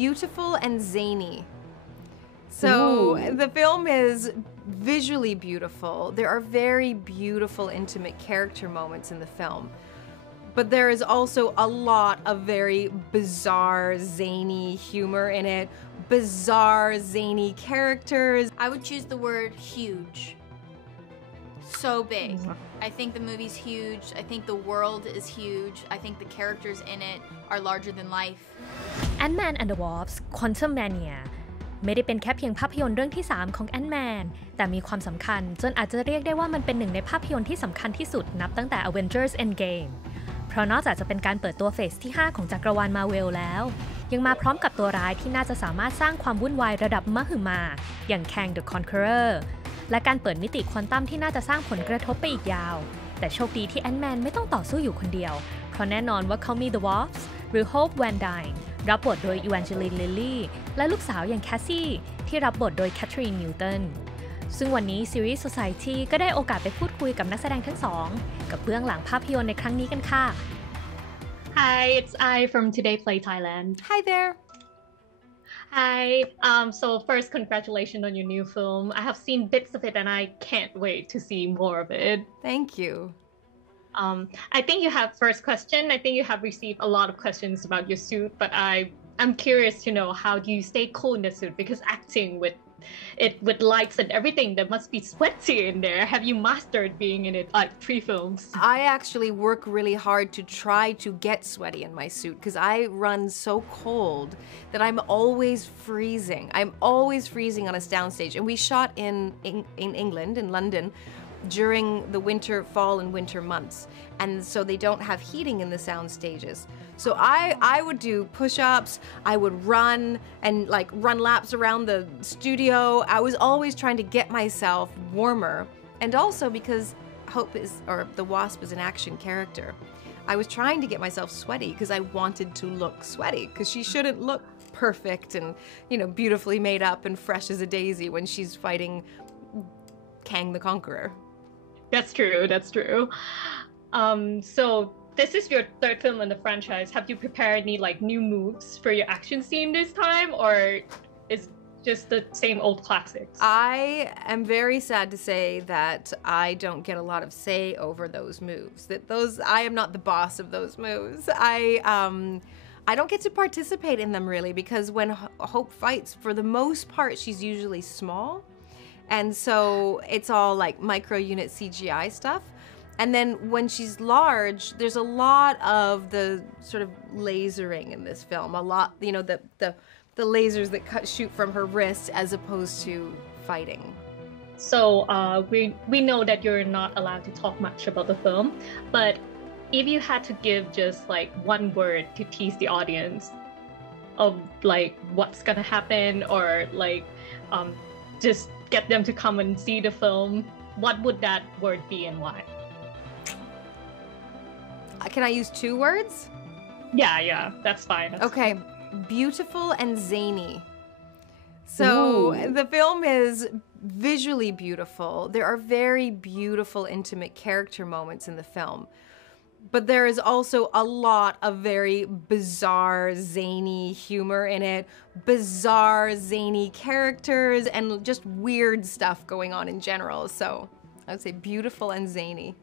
beautiful and zany. So the film is visually beautiful. There are very beautiful, intimate character moments in the film. But there is also a lot of very bizarre, zany humor in it. Bizarre, zany characters. I would choose the word huge. So big. I think the movie's huge. I think the world is huge. I think the characters in it are larger than life. Ant-Man and The Wasp Quantumania ไม่ได้เป็นแค่เพียงภาพยนตร์เรื่องที่ 3 ของ Ant-Man แต่มีความสำคัญจนอาจจะเรียกได้ว่ามันเป็นหนึ่งในภาพยนตร์ที่สำคัญที่สุดนับตั้งแต่ Avengers End Game เพราะนอกจากจะเป็นการเปิดตัวเฟสที่ 5 ของจักรวาลมาเวลแล้วยังมาพร้อมกับตัวร้ายที่น่าจะสามารถสร้างความวุ่นวายระดับมหึมาอย่าง Kang The Conquerer และการเปิดมิติควอนตัมที่น่าจะสร้างผลกระทบไปอีกยาวแต่โชคดีที่ Ant-Man ไม่ต้องต่อสู้อยู่คนเดียวเพราะแน่นอนว่าเขามี The Wasps หรือ Hope Van Dyne รับบทโดย Evangeline Lilly และลูกสาวอย่าง Cassie ที่รับบทโดย Katheryn Newton ซึ่งวันนี้ Series Society ก็ได้โอกาสไปพูดคุยกับนักแสดงทั้งสองกับเบื้องหลังภาพยนตร์ในครั้งนี้กันค่ะ Hi, it's I from Today Play Thailand. Hi there. Hi. So first, congratulations on your new film. I have seen bits of it and I can't wait to see more of it. Thank you. I think you have first question. I think you have received a lot of questions about your suit, but I'm curious to know how do you stay cool in the suit because acting with lights and everything, there must be sweaty in there. Have you mastered being in it like 3 films? I actually work really hard to try to get sweaty in my suit because I run so cold that I'm always freezing. I'm always freezing on a soundstage. And we shot in England, in London, during the winter, fall and winter months. And so they don't have heating in the sound stages. So I would do push-ups, I would run and like run laps around the studio. I was always trying to get myself warmer. And also because the Wasp is an action character, I was trying to get myself sweaty because I wanted to look sweaty because she shouldn't look perfect and, beautifully made up and fresh as a daisy when she's fighting Kang the Conqueror. That's true. So this is your 3rd film in the franchise. Have you prepared any new moves for your action scene this time, or is just the same old classics? I am very sad to say that I don't get a lot of say over those moves. I am not the boss of those moves. I don't get to participate in them really because when Hope fights, for the most part, she's usually small. And so it's all like micro unit CGI stuff. And then when she's large, there's a lot of the sort of lasering in this film. A lot, the lasers that shoot from her wrist as opposed to fighting. So we know that you're not allowed to talk much about the film, but if you had to give just one word to tease the audience of what's gonna happen or just get them to come and see the film, what would that word be and why? Can I use 2 words? Yeah, that's fine. Okay, beautiful and zany. So the film is visually beautiful. There are very beautiful, intimate character moments in the film. But there is also a lot of very bizarre, zany humor in it. Bizarre, zany characters and just weird stuff going on in general. So I would say beautiful and zany.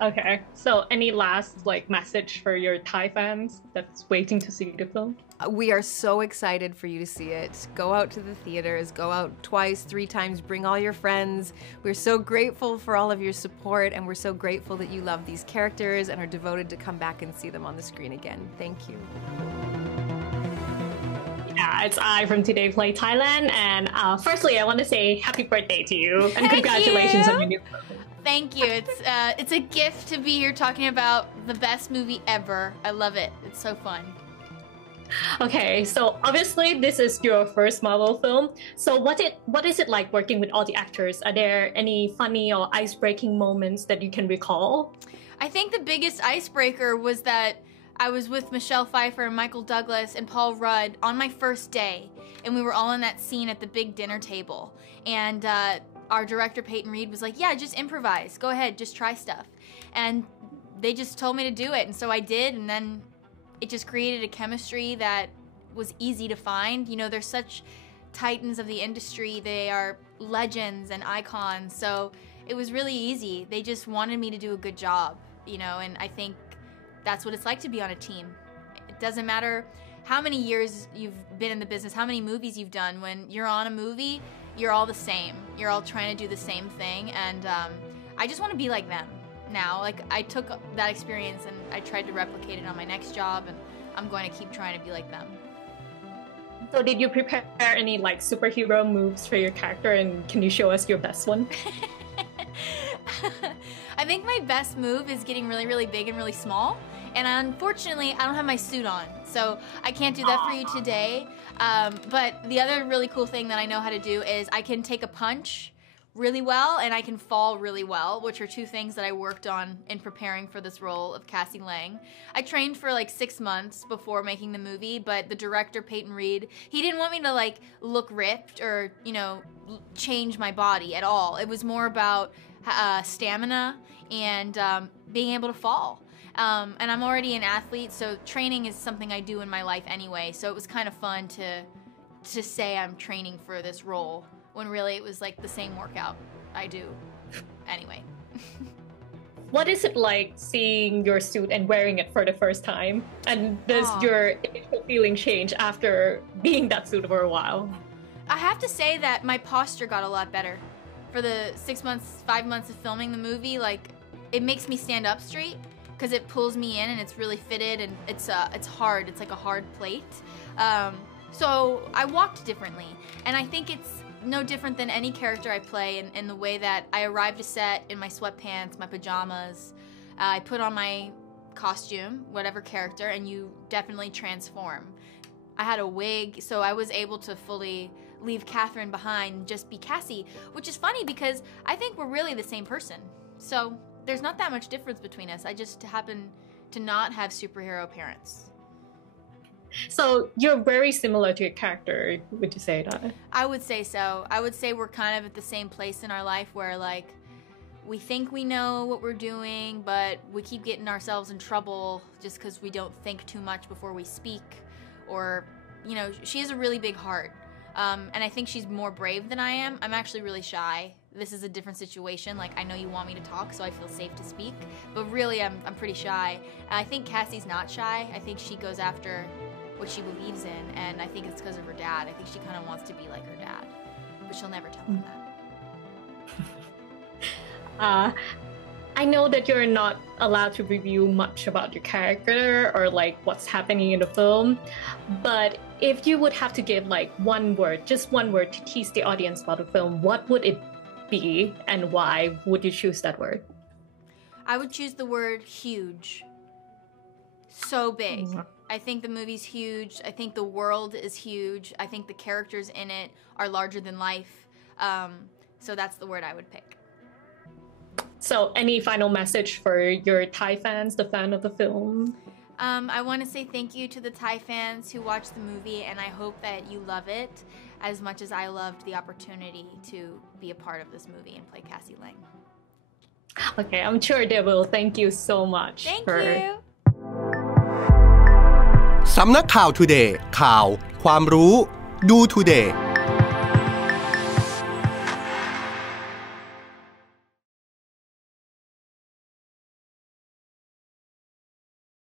Okay, so any last message for your Thai fans that's waiting to see the film? We are so excited for you to see it. Go out to the theaters, go out twice, 3 times, bring all your friends. We're so grateful for all of your support and we're so grateful that you love these characters and are devoted to come back and see them on the screen again. Thank you. Yeah, it's I from Today Play Thailand and firstly I want to say happy birthday to you and congratulations on your new film. Thank you. It's a gift to be here talking about the best movie ever. I love it. It's so fun. Okay, so obviously this is your first Marvel film. So what is it like working with all the actors? Are there any funny or ice-breaking moments that you can recall? I think the biggest icebreaker was that I was with Michelle Pfeiffer and Michael Douglas and Paul Rudd on my first day, and we were all in that scene at the big dinner table. And our director Peyton Reed was like, yeah, just improvise. Go ahead, just try stuff. And they just told me to do it, and so I did, and then it just created a chemistry that was easy to find. You know, they're such titans of the industry. They are legends and icons. So it was really easy. They just wanted me to do a good job, you know, and I think that's what it's like to be on a team. It doesn't matter how many years you've been in the business, how many movies you've done. When you're on a movie, you're all the same. You're all trying to do the same thing, and I just want to be like them now. Like, I took that experience and I tried to replicate it on my next job, and I'm going to keep trying to be like them. So did you prepare any like superhero moves for your character, and can you show us your best one? I think my best move is getting really, really big and really small. And unfortunately, I don't have my suit on, so I can't do that for you today. But the other really cool thing that I know how to do is I can take a punch really well and I can fall really well, which are two things that I worked on in preparing for this role of Cassie Lang. I trained for like 6 months before making the movie, but the director, Peyton Reed, he didn't want me to like look ripped or, you know, change my body at all. It was more about stamina and being able to fall. And I'm already an athlete, so training is something I do in my life anyway. So it was kind of fun to say I'm training for this role when really it was like the same workout I do anyway. What is it like seeing your suit and wearing it for the first time? And does your initial feeling change after being that suit for a while? I have to say that my posture got a lot better. For the 6 months, 5 months of filming the movie, like, it makes me stand up straight because it pulls me in and it's really fitted and it's hard. It's like a hard plate. So I walked differently, and I think it's no different than any character I play in the way that I arrive to set in my sweatpants, my pajamas. I put on my costume, whatever character, and you definitely transform. I had a wig, so I was able to fully leave Katheryn behind and just be Cassie, which is funny because I think we're really the same person. So there's not that much difference between us. I just happen to not have superhero parents. So you're very similar to your character, would you say that? I would say so. I would say we're kind of at the same place in our life where, like, we think we know what we're doing, but we keep getting ourselves in trouble just because we don't think too much before we speak. Or, you know, she has a really big heart. And I think she's more brave than I am. I'm actually really shy. This is a different situation. Like, I know you want me to talk, so I feel safe to speak. But really, I'm pretty shy. I think Cassie's not shy. I think she goes after what she believes in, and I think it's because of her dad. I think she kind of wants to be like her dad, but she'll never tell him that. I know that you're not allowed to review much about your character or like what's happening in the film, but if you would have to give like one word, just one word to tease the audience about the film, what would it be and why would you choose that word? I would choose the word huge. So big. I think the movie's huge. I think the world is huge. I think the characters in it are larger than life. So that's the word I would pick. So any final message for your Thai fans, the fan of the film? I want to say thank you to the Thai fans who watched the movie, and I hope that you love it as much as I loved the opportunity to be a part of this movie and play Cassie Lang. Okay, I'm sure they will. Thank you so much. Thank you. สำนักข่าว Today ข่าว ความรู้ ดู Today